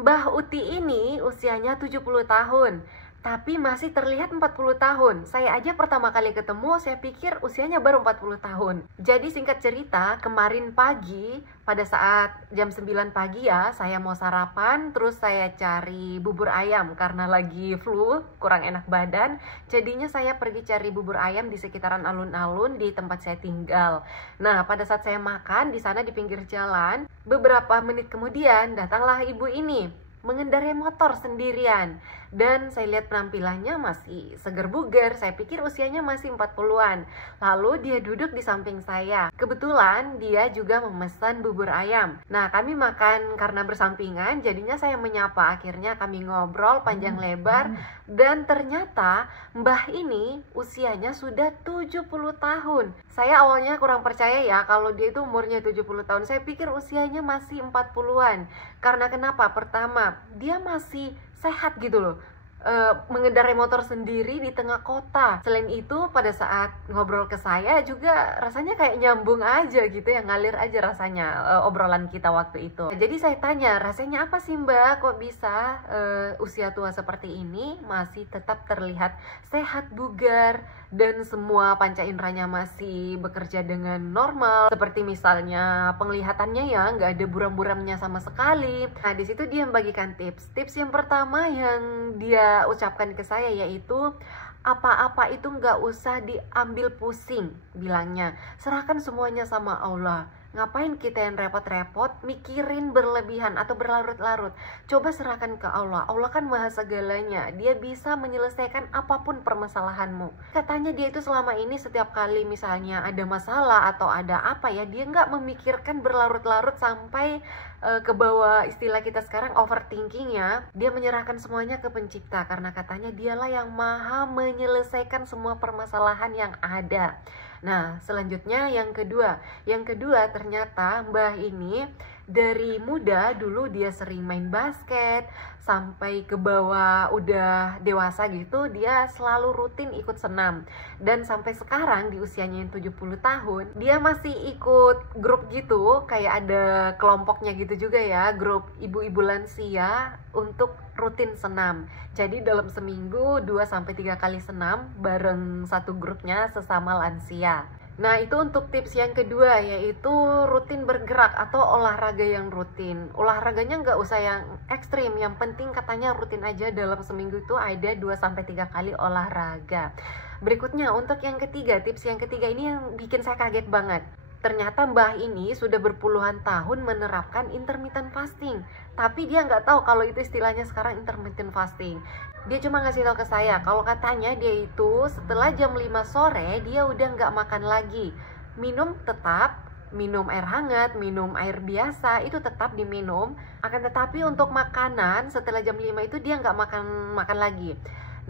Mbah Uti ini usianya 70 tahun, tapi masih terlihat 40 tahun. Saya aja pertama kali ketemu, saya pikir usianya baru 40 tahun. Jadi singkat cerita, kemarin pagi, pada saat jam 9 pagi ya, saya mau sarapan, terus saya cari bubur ayam karena lagi flu, kurang enak badan. Jadinya saya pergi cari bubur ayam di sekitaran alun-alun di tempat saya tinggal. Nah, pada saat saya makan di sana di pinggir jalan, beberapa menit kemudian datanglah ibu ini mengendarai motor sendirian, dan saya lihat penampilannya masih seger bugar. Saya pikir usianya masih 40-an. Lalu dia duduk di samping saya. Kebetulan dia juga memesan bubur ayam. Nah, kami makan karena bersampingan, jadinya saya menyapa. Akhirnya kami ngobrol panjang lebar, dan ternyata mbah ini usianya sudah 70 tahun. Saya awalnya kurang percaya ya kalau dia itu umurnya 70 tahun. Saya pikir usianya masih 40-an. Karena kenapa? Pertama, dia masih sehat gitu loh, mengendarai motor sendiri di tengah kota. Selain itu, pada saat ngobrol ke saya juga rasanya kayak nyambung aja gitu ya, ngalir aja rasanya obrolan kita waktu itu. Jadi saya tanya, rasanya apa sih Mbak, kok bisa usia tua seperti ini masih tetap terlihat sehat bugar dan semua panca inderanya masih bekerja dengan normal, seperti misalnya penglihatannya ya nggak ada buram-buramnya sama sekali. Nah, di situ dia membagikan tips yang pertama yang dia ucapkan ke saya, yaitu apa-apa itu nggak usah diambil pusing, bilangnya serahkan semuanya sama Allah. Ngapain kita yang repot-repot mikirin berlebihan atau berlarut-larut? Coba serahkan ke Allah. Allah kan maha segalanya, dia bisa menyelesaikan apapun permasalahanmu. Katanya dia itu selama ini setiap kali misalnya ada masalah atau ada apa ya, dia nggak memikirkan berlarut-larut sampai ke bawah istilah kita sekarang overthinking ya. Dia menyerahkan semuanya ke pencipta, karena katanya dialah yang maha menyelesaikan semua permasalahan yang ada. Nah, selanjutnya yang kedua ternyata mbah ini dari muda dulu dia sering main basket, sampai ke bawah udah dewasa gitu dia selalu rutin ikut senam. Dan sampai sekarang di usianya yang 70 tahun dia masih ikut grup gitu, kayak ada kelompoknya gitu juga ya, grup ibu-ibu lansia untuk rutin senam. Jadi dalam seminggu 2-3 kali senam bareng satu grupnya sesama lansia. Nah, itu untuk tips yang kedua, yaitu rutin bergerak atau olahraga yang rutin. Olahraganya nggak usah yang ekstrim, yang penting katanya rutin aja, dalam seminggu itu ada 2-3 kali olahraga. Berikutnya untuk yang ketiga, tips yang ketiga ini yang bikin saya kaget banget. Ternyata mbah ini sudah berpuluhan tahun menerapkan intermittent fasting, tapi dia nggak tahu kalau itu istilahnya sekarang intermittent fasting. Dia cuma ngasih tahu ke saya kalau katanya dia itu setelah jam 5 sore dia udah nggak makan lagi. Minum tetap, minum air hangat, minum air biasa itu tetap diminum, akan tetapi untuk makanan setelah jam 5 itu dia nggak makan lagi.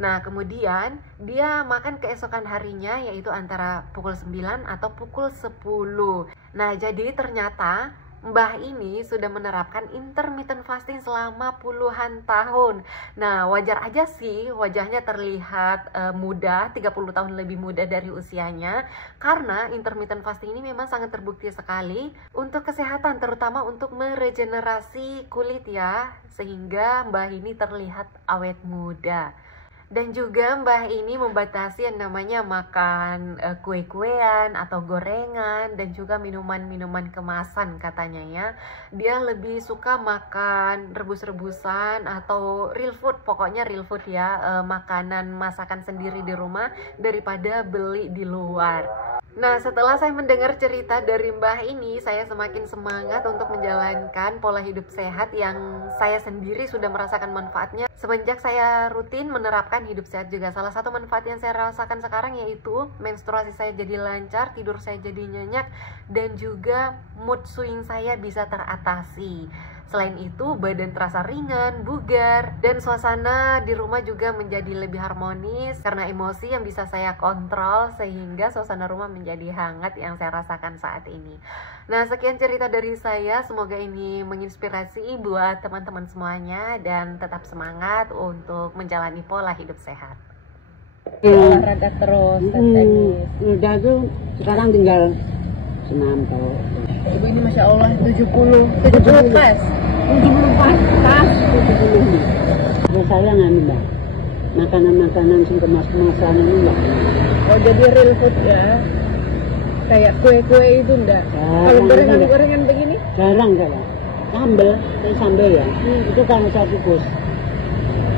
Nah, kemudian dia makan keesokan harinya, yaitu antara pukul 9 atau pukul 10. Nah, jadi ternyata mbah ini sudah menerapkan intermittent fasting selama puluhan tahun. Nah, wajar aja sih wajahnya terlihat muda, 30 tahun lebih muda dari usianya, karena intermittent fasting ini memang sangat terbukti sekali untuk kesehatan, terutama untuk meregenerasi kulit ya, sehingga mbah ini terlihat awet muda. Dan juga mbah ini membatasi yang namanya makan kue-kuean atau gorengan, dan juga minuman-minuman kemasan katanya ya. Dia lebih suka makan rebus-rebusan atau real food, pokoknya real food ya, makanan masakan sendiri di rumah daripada beli di luar. Nah, setelah saya mendengar cerita dari mbah ini, saya semakin semangat untuk menjalankan pola hidup sehat yang saya sendiri sudah merasakan manfaatnya semenjak saya rutin menerapkan hidup sehat juga. Salah satu manfaat yang saya rasakan sekarang yaitu menstruasi saya jadi lancar, tidur saya jadi nyenyak, dan juga mood swing saya bisa teratasi. Selain itu, badan terasa ringan, bugar, dan suasana di rumah juga menjadi lebih harmonis karena emosi yang bisa saya kontrol, sehingga suasana rumah menjadi hangat yang saya rasakan saat ini. Nah, sekian cerita dari saya, semoga ini menginspirasi buat teman-teman semuanya, dan tetap semangat untuk menjalani pola hidup sehat. Olahraga terus, tenis. Udah tuh sekarang tinggal senam kalau. Ibu ini Masya Allah 70 pas. 70 pas. saya nganu mbak, makanan-makanan sing kemas-kemasan ini mbak. Oh jadi real food ya? Kayak kue-kue itu enggak? Kalau gorengan-gorengan begini? Jarang saya. Sambel ya. Itu kan saya kukus.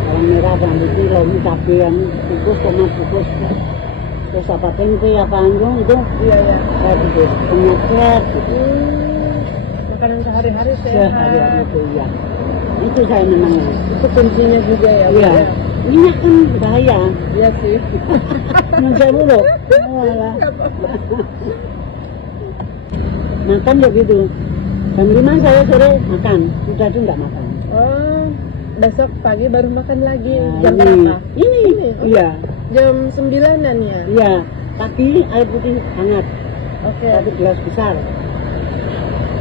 Bawang merah, bawang putih, lauk cabean, kukus, tomat kukus. Terus apa tempe, apa anjung itu? Iya ya. Saya kukus. Penyetret gitu. Makanan sehari-hari sehat. Sehari-hari itu ya. Itu saya memang. Itu kuncinya juga ya. Iya. Minyak kan bahaya. Iya sih. Menjauh dulu. Walah. Makan ya gitu. Jam 5 saya sore makan. Sudah itu enggak makan. Oh, besok pagi baru makan lagi. Nah, Jam ini. berapa? Ini. Oh, Iya. Jam 9-an ya? Iya. Pagi air putih hangat. Oke. 1 gelas besar.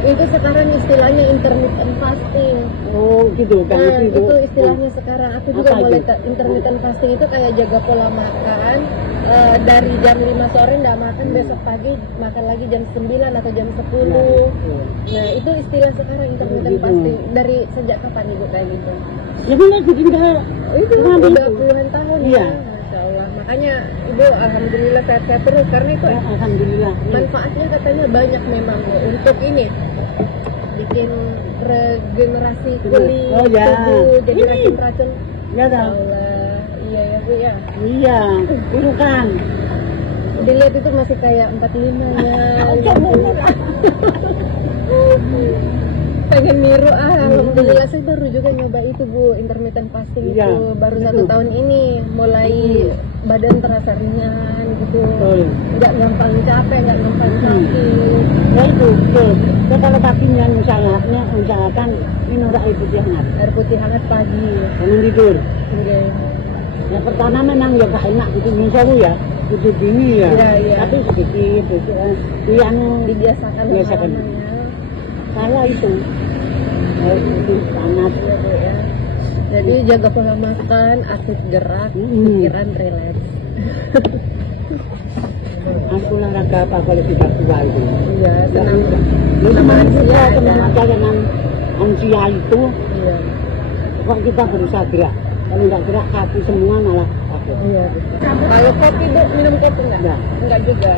Itu sekarang istilahnya intermittent fasting. Oh gitu kan. Nah, itu istilahnya sekarang. Aku juga Apa mulai itu? intermittent fasting itu kayak jaga pola makan. Dari jam 5 sore nggak makan, besok pagi makan lagi jam 9 atau jam 10. Nah, itu istilah sekarang intermittent Gitu. fasting. Dari sejak kapan Ibu kayak gitu? Ya benar jadi enggak. Oh, itu Kenapa udah itu? puluhan tahun Iya. ya. Masya Allah. Makanya Ibu alhamdulillah sehat-sehat terus karena itu Ya, alhamdulillah. manfaatnya katanya banyak memang Bu, untuk ini bikin regenerasi kulit, Oh, ya. tubuh, jadi Ini. racun-racun. Ya dah. Allah, iya ya Bu ya. Iya, itu kan. Dilihat itu masih kayak 45 ya. Pengen niru alhamdulillah saya baru juga nyoba itu Bu, intermittent fasting Iya, itu baru itu. 1 tahun ini mulai badan terasa ringan gitu, Betul. nggak gampang capek, nggak gampang sakit. Ya itu, betul. Ya, kalau paginya usahakan minum air putih hangat. Air putih hangat pagi. Jangan tidur. Oke. Yang pertama memang ya gak enak itu misalnya ya, itu dingin ya. Iya, iya. Tapi sedikit itu yang Dibiasakan Biasakan. lama-lamanya. saya itu air putih hangat. Iya Bu ya. Jadi jaga pola makan, aktif gerak, pikiran rileks. Aku olahraga apa kalau tidak tua itu. Iya, senang. Lu Sama kemarin juga lansia teman ada. aja dengan lansia itu, Iya. kok kita berusaha gerak. Kalau nggak gerak kaki semua malah sakit. Iya. Kalau kopi Bu, minum kopi enggak? Enggak. Enggak juga.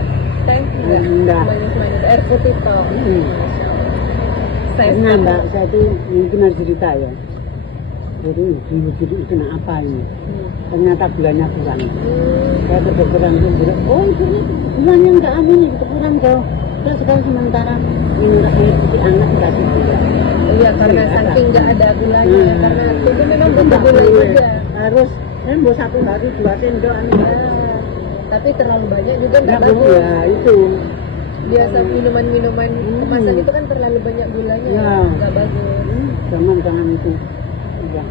Teh enggak? Enggak. Manis-manis. Air putih toh. Saya Karena mbak, saya tuh mungkin harus cerita ya. Jadi ibu kena apa ini? Ternyata gulanya kurang. Saya ke dokteran itu bilang, oh ini gulanya nggak amin, itu kurang jauh. Ya sekarang sementara minum air putih hangat dikasih gula. Iya, karena saking nggak ada gulanya, karena tubuh memang butuh gula juga. Harus, mau 1 hari 2 sendok anu. Nah, tapi terlalu banyak juga nggak Nggak bagus. ya itu. Biasa minuman-minuman kemasan itu kan terlalu banyak gulanya, Ya. nggak bagus. Jangan itu. Ya.